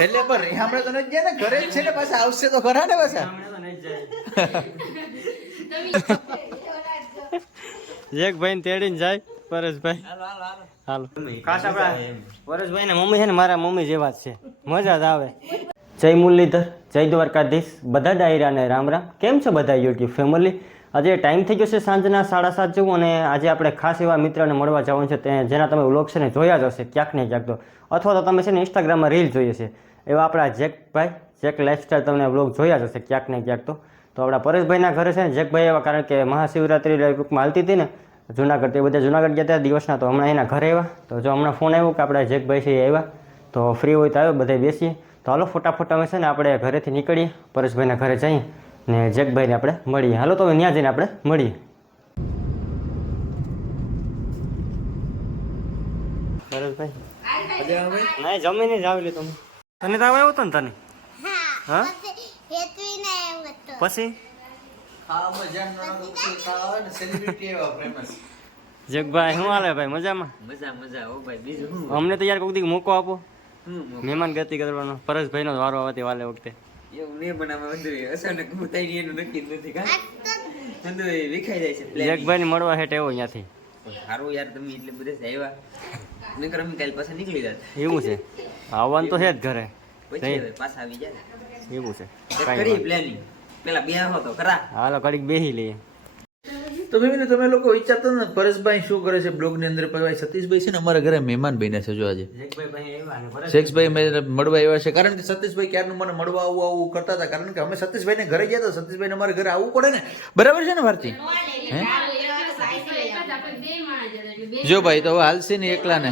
એટલે પર હમણાં તો નથી જાય ને, ઘરે જ છે ને, પાછા આવશે તો ખરા ને પાછા. એક ભાઈ તેડીને જાય પરેશભાઈ. હાલો ખાસ આપડા પરેશભાઈ ને મમ્મી છે ને મારા મમ્મી જેવા જ છે, મજા જ આવે. જય મુરલીધર, જય દ્વારકાધીશ, બધા ડાયરાને રામ રામ. કેમ છે બધા યુટ્યુબ ફેમિલી? આજે ટાઈમ થઈ ગયો છે સાંજના 7:30 જેવું, અને આજે આપણે ખાસ એવા મિત્રને મળવા જવાનું છે જેના તમે વ્લોગ છે ને જોયા જ હશે ક્યાંક ને ક્યાંક, તો અથવા તો તમે છે ને ઇન્સ્ટાગ્રામમાં રીલ જોઈએ છે એવા આપણા જેકભાઈ, જેક લાઈફસ્ટાઈલ તમને વ્લોગ જોયા જ હશે ક્યાંક ને ક્યાંક. તો આપણા પરેશભાઈના ઘરે છે ને જેકભાઈ એવા, કારણ કે મહાશિવરાત્રી ટૂંકમાં હાલતી હતી ને જુનાગઢ, તે બધા જુનાગઢ ગયા હતા દિવસના, તો હમણાં એના ઘરે આવ્યા. તો જો હમણાં ફોન આવ્યો કે આપણા જેકભાઈ છે એ આવ્યા, તો ફ્રી હોય તો આવ્યો, બધા બેસીએ. તો હાલો ફટાફટ અમે છે ને આપણે ઘરેથી નીકળીએ, પરેશભાઈના ઘરે જઈએ ને જેકભાઈને આપણે મળીએ. હાલો તો ત્યાં જઈને આપણે મળીએ. પરેશભાઈ ના જમીને જ આવેલી તમે, તને તો આવ્યો હતો ને તને? હા પછી જગભાઈ શું હાલે ભાઈ? મજામાં? મજા હો ભાઈ, બીજું શું? અમને તો યાર કોઈક દી મોકો આપો, મહેમાન ગતિ કરવાનો. પરેશભાઈ નો વારો આવતી વાલે વખતે એવું નહીં બનાવવા બધું અચાનક હું થઈ એનું નક્કી નથી કા બધું વિખાઈ જાય છે. જગભાઈ ને મળવા હેઠ એવો ત્યાંથી સારું યાર, તમે એટલે બધે આવ્યા નકર અમે કાલ પાછા નીકળી જાત. એવું છે, આવવાનું તો છે જ ઘરે, પછી પાછા આવી જાય એવું છે. કરી પ્લાનિંગ પેલા બે આવો તો ખરા. હાલો ઘડીક બેસી લઈએ. તો ભાઈ તમે લોકો વિચારતા ને પરેશભાઈ શું કરે છે બ્લોગ ની અંદર? ભાઈ સતીશભાઈ છે ને અમારા ઘરે મહેમાન બન્યા છે. જો આજે શેખભાઈ મળવા આવ્યા છે, કારણ કે સતીશભાઈ ક્યારનું મને મળવા આવું કરતા હતા, કારણ કે અમે સતીશભાઈ ને ઘરે ગયા તો સતીશભાઈ ને અમારે ઘરે આવવું પડે ને, બરાબર છે ને ભારતી? જો ભાઈ તો હવે હાલશે ને એકલા ને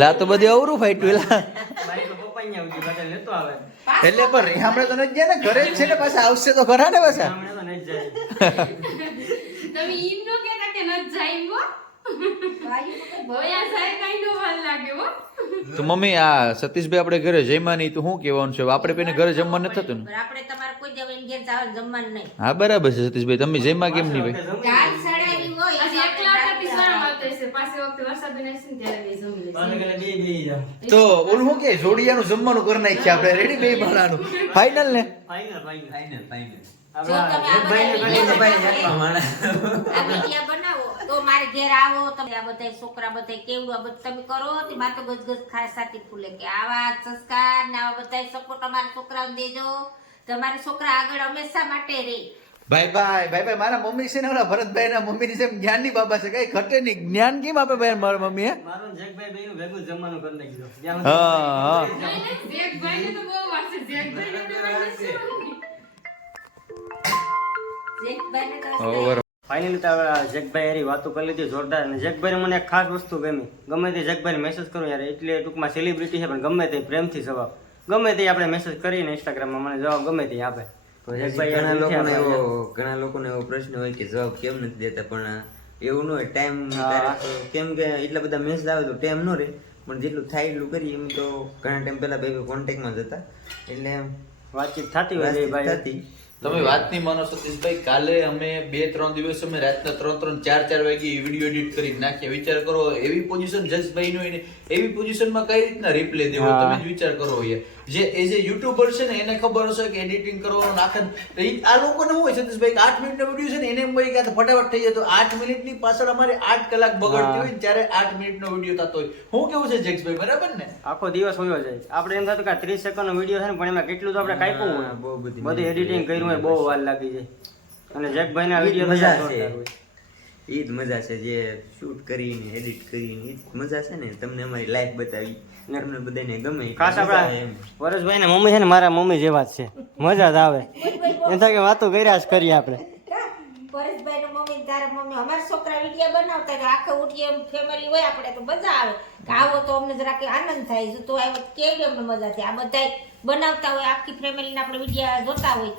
લા તો બધી અવરું ફાઈટ એટલે પર હમણાં તો નથી જાય ને, ઘરે જ છે ને, પાછા આવશે તો ખરા ને પાછા. તો મમ્મી આ સતીશભાઈ આપણે ઘરે જમ્યા નહીં તો શું કહેવાનું છે? આપણે પેને ઘરે જમવા નથી થતું ને? હા બરાબર છે સતીશભાઈ, તમે જમ્યા કેમ નહીં ભાઈ? તો ઓલું શું કે જોડિયાનું જમવાનું કરી નાખીએ આપણે, રેડી બે માણાનું ફાઈનલ ને? તો મારે ઘેર આવો તમે, આ બધા છોકરા બધા કેવડું આ બધું તમે કરો તો મારે તો ગજગજ ખાય સાથી ફૂલે કે આવા સંસ્કાર ને આવા બધા સપોર્ટ અમારા છોકરાઓને દેજો. તમારા છોકરા આગળ હંમેશા માટે રહે. ભાઈ મારા મમ્મી છે ને ઓલા ભરતભાઈ ના મમ્મી ની જેમ જ્ઞાન ની બાબા છે, કઈ ઘટે નહીં. જ્ઞાન કેમ આપે ભાઈ મારા મમ્મી? હે મારું જેકભાઈ બેનું ભેગું જમવાનું કરી નાખ્યું. હા જેકભાઈ ને તો બહુ વારસે જેકભાઈ ને ફાઇનલી તો જેકભાઈ એરી વાતો કરી લીધી જોરદાર. અને જેકભાઈ મને એક ખાસ વસ્તુ ગમી, ગમે તે જેકભાઈ મેસેજ કરું યાર, એટલે ટૂંકમાં સેલિબ્રિટી છે પણ ગમે તે પ્રેમથી જવાબ, ગમે તે આપણે મેસેજ કરીને ઇન્સ્ટાગ્રામમાં મને જવાબ ગમે તે આપે. તો જેકભાઈ ઘણા લોકોને એવો પ્રશ્ન હોય કે જવાબ કેમ નથી દેતા, પણ એવું ન હોય. ટાઈમ કેમ કે એટલા બધા મેસેજ આવે તો ટાઈમ ન રહે, પણ જેટલું થાય એટલું કરીએ. એમ તો ઘણા ટાઈમ પહેલા ભાઈ કોન્ટેક્ટમાં જતા, એટલે વાતચીત થતી હોય ભાઈ. તમે વાત નહીં માનો સતીશભાઈ, કાલે અમે 2-3 દિવસ અમે રાતના 3-4 વાગે વિડીયો એડિટ કરી નાખ્યા. વિચાર કરો એવી પોઝિશન જસભાઈ નો, એવી પોઝિશનમાં કઈ રીતના રિપ્લે દેવો, તમે જ વિચાર કરો. જે એઝ એ યુટ્યુબર છે ને એને ખબર હશે કે એડિટિંગ કરવાનું નાખે. આ લોકોને શું હોય સતીશભાઈ, 8 મિનિટનો વિડીયો છે ને એને એમ હોય કે ફટાફટ થઈ જાય, તો 8 મિનિટની પાછળ અમારે 8 કલાક બગડતી હોય ત્યારે 8 મિનિટનો વિડીયો થતો હોય. શું કેવું છે જેક્સભાઈ, બરાબર ને? આખો દિવસ હોયો જાય. આપણે એમ થતું કે 30 સેકન્ડનો વિડીયો છે ને, પણ એમાં કેટલું તો આપણે કાપ્યું હોય, બધું એડિટિંગ કર્યું હોય, બહુ વાર લાગી જાય. અને જેકભાઈ ના વિડીયો મજા છે, ઈ જ મજા છે. જે શૂટ કરીને એડિટ કરીને ઈ જ મજા છે ને, તમને અમારી લાઈફ બતાવી, તમને બધાને ગમે. ખાસ આપણા પરેશભાઈ ને મમ્મી છે ને મારા મમ્મી જેવા જ છે, મજા જ આવે. એમ થાય કે વાતો કર્યા જ કરીએ આપણે. પરેશભાઈ નું મમ્મી તારા મમ્મી અમારા છોકરા વિડીયો બનાવતા કે આખે ઉઠીએ ફેમિલી હોય આપણે તો મજા આવે કે આવો તો અમને જરાક આનંદ થાય. તો આવ્યો કેવી અમને મજા થાય. આ બધા બનાવતા હોય આખી ફેમિલી ના આપણે વિડીયો જોતા હોય,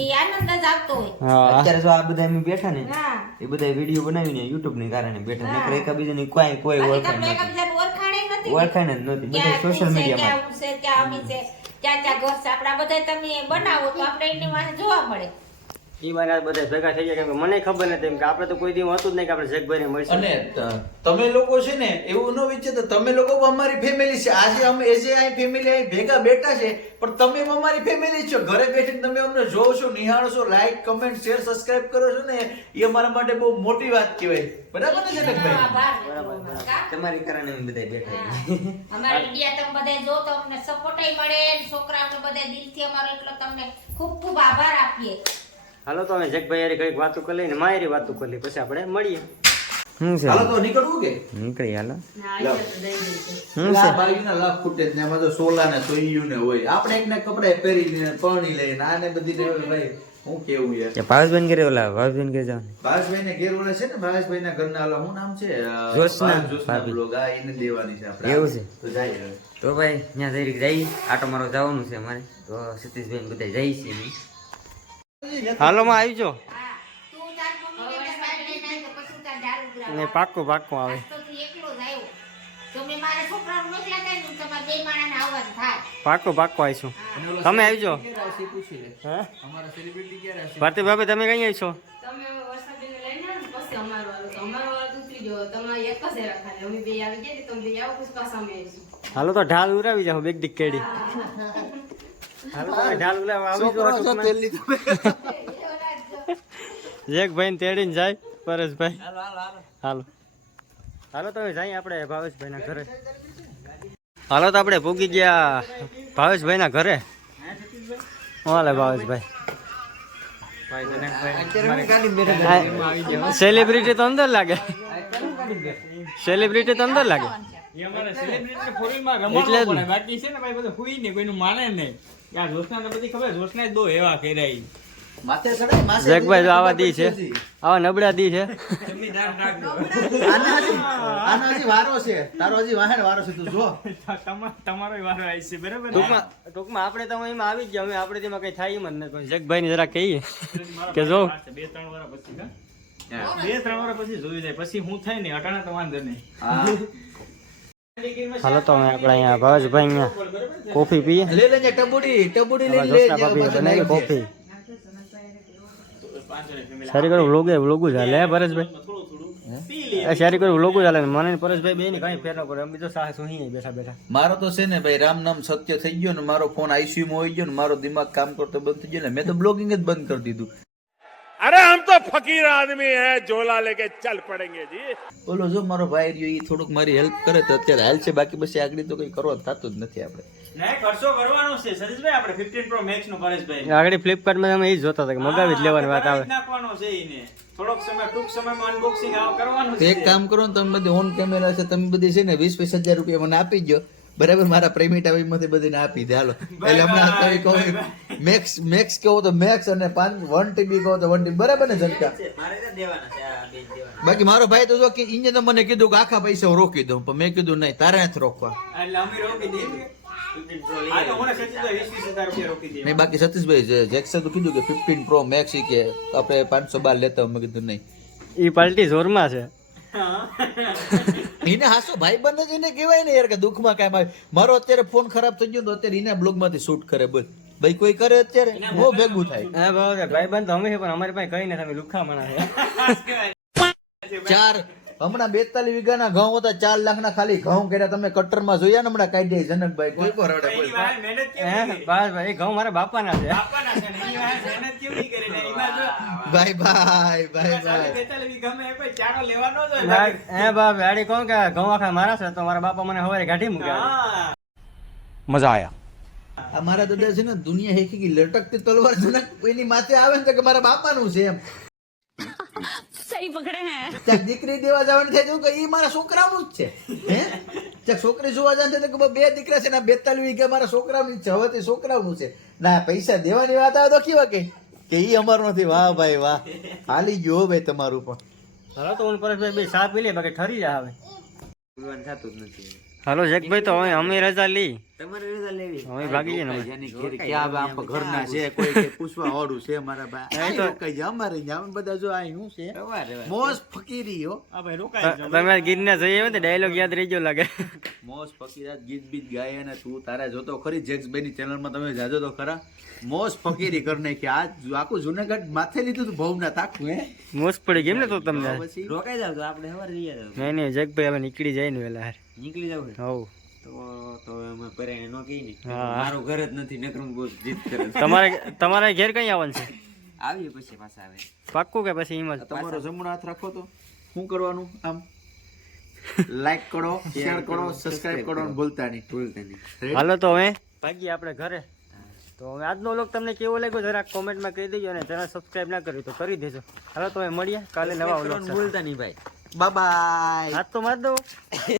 એ આનંદ જ આવતો હોય. અત્યારે જો આ બધા અમે બેઠા ને એ બધા વિડીયો બનાવીને યુટ્યુબ ને કારણે બેઠા, નકર એકબીજાની કોઈ ઓળખાણ જ નહોતી. બધા સોશિયલ મીડિયામાં ક્યાં ઘર છે આપણા બધા તમે બનાવો તો આપણે એની વાંહે જોવા મળે. ઈ બાને બધા ભેગા થઈ ગયા કેમ કે મને ખબર નથી એમ કે આપણે તો કોઈ દી હતું જ નહીં કે આપણે જેકભાઈને મળીશું. અને તમે લોકો છે ને એવું ન વિચારતા, તમે લોકો પણ અમારી ફેમિલી છે. આજે અમે એઝ એ આ ફેમિલી અહીં ભેગા બેઠા છે, પણ તમે પણ અમારી ફેમિલી છો. ઘરે બેઠીને તમે અમને જોવો છો, નિહાળો છો, લાઈક, કમેન્ટ, શેર, સબસ્ક્રાઇબ કરો છો ને, એ અમારા માટે બહુ મોટી વાત કહેવાય. બરાબર ને જનકભાઈ? આભાર. તમારી કારણે અમે બધા બેઠા છીએ. અમારા વિડિયા તમે બધા જો તો અમને સપોર્ટ મળે, છોકરાઓને બધા દિલથી અમારો એટલો તમને ખૂબ ખૂબ આભાર આપીએ. હાલો તો અમે જેકભાઈ યાર કઈક વાતો કરી લઈને મારી વાતો કરી લઈએ, પછી આપણે મળીએ. શું છે? હાલો તો નીકળવું કે નીકળી હાલો. શું છે? બાયુના લાખ ફૂટે જ ને એમાં તો સોલા ને સોઈયું ને હોય. આપણે એકના કપડા પહેરીને પરણી લઈને આને બધી ને હવે ભાઈ હું કેવું યાર. કે ભાવેશભાઈ ઘરે ઓલા ભાવેશભાઈ ઘરે જવાનું. ભાવેશભાઈ ને ઘેર ઓલા છે ને, ભાવેશભાઈ ના ઘરના ઓલા શું નામ છે? જોશના જોશના બ્લોગ. આ એને દેવાની છે આપણે. એવું છે? તો જાય હવે. તો ભાઈ ત્યાં જઈ જઈ આટો મારો જવાનું છે અમારે, તો સતીશભાઈ બધા જઈ છે અમે. હાલો માં આવી જાઓ. હા, તું તાર મમ્મીને તાર બાર લઈને આવજો, પછી તાર દારૂ ઉઘરાવવા. ને પાક્કું પાક્કું આવે. આજ તો તું એકલો જ આવ્યો. તો મેં મારા છોકરાઓને મોકલ્યા હતા ને, તમારા બે માણાને આવવાનું થાય. પાક્કું પાક્કું આવીશું. તમે આવી જાઓ. ક્યારે હશે પૂછી લે. હા અમારા સેલિબ્રિટી ક્યારે હશે? ભારતી ભાભી તમે કઈ આવી છો? તમે વરસાદને લઈને આવો ને પછી અમારો વાળો તો અમારો વાળો ઉતરી ગયો, તમારે એક જ હેરા ખાલી અમે બે આવી ગયા તમે બે આવો પછી પાછા અમે આવીશું. હાલો તો ઢાલ ઉરાવી જાઓ બેગ ડીક કેડી. હાલો તો ઢાલ ઉરાવા આવી છોકરો છો જાઓ. તેલ લીધું. જેકભાઈને તેડીને જાય પરેશભાઈ. હાલો હાલો હાલો. હાલો હાલો તો હવે જઈએ આપણે ભાવેશભાઈના ઘરે. હાલો તો આપણે પૂગી ગયા ભાવેશભાઈના ઘરે. હાલે ભાવેશભાઈ. સેલિબ્રિટી તો અંદર લાગે. સેલિબ્રિટી તો અંદર લાગે. એટલે જ ને. બાકી છે ને ભાઈ બધું હુઈ ને કોઈનું માને નહીં. યાર જોશના ને બધી ખબર, જોશના જ દો એવા કર્યા. માથે ચડાય માથે. જેકભાઈ જો આવા દી છે, આવા નબળા દી છે. આનો હજી વારો છે. તારો હજી વાહેણ વારો છે, તું જો. તમારો વારો આવી છે બરાબર ને? ટૂંકમાં આપણે તો એમાં આવી જ ગયા. અમે આપણે તેમાં કઈ થાય એમ જ નથી. જેકભાઈ ને જરા કહીએ કે જો 2-3 વાર પછી 2-3 વાર પછી જોઈ જાય, પછી હું થાય ને અટાણા તો વાંધો નહીં. હા. હાલો તો અમે આપણે અહીંયા ભાવેશભાઈ અહીંયા કોફી પીએ. લે લેજે ટબુડી ટબુડી લઈ જોશના લેજે. ભાભી બનાવી કોફી. 5 ફેમિલી સારી કરું વ્લોગ ચાલે હે પરેશભાઈ. થોડું થોડું પી લે. સારી કરું વ્લોગ ચાલે ને મને ને પરેશભાઈ બે ની કઈ ફેર ન પડે. અમે તો સાહસ અહીં બેઠા બેઠા. મારો તો છે ને ભાઈ રામ નામ સત્ય થઈ ગયો ને, મારો ફોન આઈસીયુ માં હોઈ ગયો ને, મારો દિમાગ કામ કરતો બંધ થઈ ગયો ને, મેં તો બ્લોગિંગ જ બંધ કરી દીધું. अरे हम तो फकीर आदमी हैं, झोला लेके चल पड़ेंगे जी. બોલો જો મારો ભાઈ રહ્યો એ થોડુંક મારી હેલ્પ કરે તો અત્યારે હાલ છે, બાકી પછી આગળ તો કઈ કરવા થતું જ નથી આપણે. નહીં ખર્ચો કરવાનો છે સતીશભાઈ, આપણે 15 Pro Max નો પરેશભાઈ આગળ ફ્લિપકાર્ટમાં અમે એ જ જોતા હતા કે મગાવી જ લેવાની વાત આવે. નાખવાનો છે એને થોડોક સમય ટૂંક સમયમાં અનબોક્સિંગ કરવાનું તો એક કામ કરો ને, તમે બધી ઓન કેમેરા છે, તમે બધી છે ને 20,000 રૂપિયા મને આપી દો બરાબર. મારા પ્રેમી ટાઈમમાંથી બધીને આપી દે હાલો. એટલે હમણાં તમે કહો મેક્સ કહો તો મેક્સ અને 1 TB કહો તો 1 TB બરાબર ને જનકા? મારે તો દેવાના છે આ બેન દેવાના. બાકી મારો ભાઈ તો જો કે ઇન્જિન તો મને કીધું કે આખા પૈસા હું રોકી દઉં, પણ મેં કીધું નહીં, તારે નથી રોકવા. એટલે અમે રોકી દઈએ. 15 Pro લઈ આ તો આવ્યો. મને સતીશભાઈ 20,000 રૂપિયા રોકી દઈએ. નહીં બાકી સતીશભાઈ જેક્સે તો કીધું કે 15 Pro Max ઈ કે આપણે 512 લેતા હોય. મેં કીધું નહીં. એ પાર્ટી જોરમાં છે. એને હાસો ભાઈ બંધ જ એને કહેવાય ને યાર કે દુઃખમાં કાંઈ આવે. મારો અત્યારે ફોન ખરાબ થઈ ગયો તો અત્યારે એના બ્લોગમાંથી શૂટ કરે બોલ. ભાઈ કોઈ કરે અત્યારે બહુ ભેગું થાય. હા ભાઈ બંધ તો અમે છે પણ અમારી પાસે કઈ નથી. અમે લુખા માણા છે. હમણાં 42 વીઘાના ઘઉં હતા, 4 લાખના ખાલી ઘઉં કર્યા. તમે કટરમાં જોયા ને હમણાં કાઢી જનકભાઈ કોઈ પર રડે એની વાહે મહેનત કેવી હે કરી? બસ ભાઈ ઘઉં મારા બાપાના છે. આપવાના છે ને, એની વાહે મહેનત કેવી કરી ને? એમાં જો ભાઈ ભાઈ ભાઈ ચાલે ભાઈ 43 વીઘામાં એ કોઈ ચારો લેવાનો જ હોય ભાઈ, બાકી. હે બાપ આડી કોણ કે ઘઉં આખા મારા છે તો મારા બાપા મને હવારે કાઢી મૂક્યા. હા. મજા આયા. આ મારા દાદા છે ને દુનિયા હેકી ગઈ લટકતી તલવાર જનક એની માથે આવે ને તો કે મારા બાપાનું છે એમ. सही पकड़े हैं. ત્યાં દીકરી દેવા જવાની થાય તો કે ઈ મારા છોકરાનું જ છે. હે ત્યાં છોકરી જોવા જાય તો કે બે દીકરા છે ને 42 વીઘા મારા છોકરાનું જ છે. હવે તે છોકરાનું છે ના પૈસા દેવાની વાત આવે તો કેવા કે ઈ અમારું નથી. વાહ ભાઈ વાહ, હાલી ગયો ભાઈ તમારું પણ. હાલો તો હું પરેશભાઈ બે ચા પી લે બાકી ઠરી જાય હવે. બોલવાનું થતું જ નથી. હાલો જેકભાઈ તો હવે અમે રજા લી તમારે રજા લેવી હવે ભાગી જાય ને અમે. જેની ઘેર ક્યાં આવે આમ ઘરના છે કોઈ કે પૂછવા વાળું છે મારા ભાઈ અહીં તો- રોકાઈ જાય અમારે ત્યાં અમે બધા જો અહીં શું છે રવા મોજ ફકીરી હો હા ભાઈ રોકાય જાઓ. તમે ગીરના જઈએ હોય તો ડાયલોગ યાદ રહી ગયો લાગે. મોજ ફકીરાત ગીત બીત ગાય અને તું તારે જોતો ખરી જેક્સભાઈ ની ચેનલ માં તમે જાજો તો ખરા મોજ ફકીરી કરી નાખી આ આખું જુનાગઢ માથે લીધું તું ભવનાથ આખું હે મોજ પડી કેમ ને તો તમને. પછી રોકાઈ જાવ તો આપણે સવારે જઈએ જાવ નહીં નહીં જગભાઈ હવે નીકળી જાય ને વેલા હાર. નીકળી જાવ હવ તો અમે પરાઈને નો કહી ને હા. મારું ઘર જ નથી નકરું બહુ જીત કરે તમારે ઘેર કઈ આવવાનું છે આવીએ પછી પાછા આવે પાક્કું કે પછી એમ જ. તમારો જમણો હાથ રાખો તો શું કરવાનું આમ લાઈક કરો શેર કરો સબસ્ક્રાઇબ કરો અને ભૂલતા નહીં ભૂલતા નહીં હાલો તો હવે ભાગીએ આપણે ઘરે. તો હવે આજનો વ્લોગ તમને કેવો લાગ્યો જરા કોમેન્ટમાં કહી દેજો અને ચેનલ સબસ્ક્રાઇબ ના કર્યું તો કરી દેજો. હાલો તો હવે મળીએ કાલે નવા વ્લોગ સાથે. ભૂલતા નહીં ભાઈ બાય બાય હાથ તો માર દો.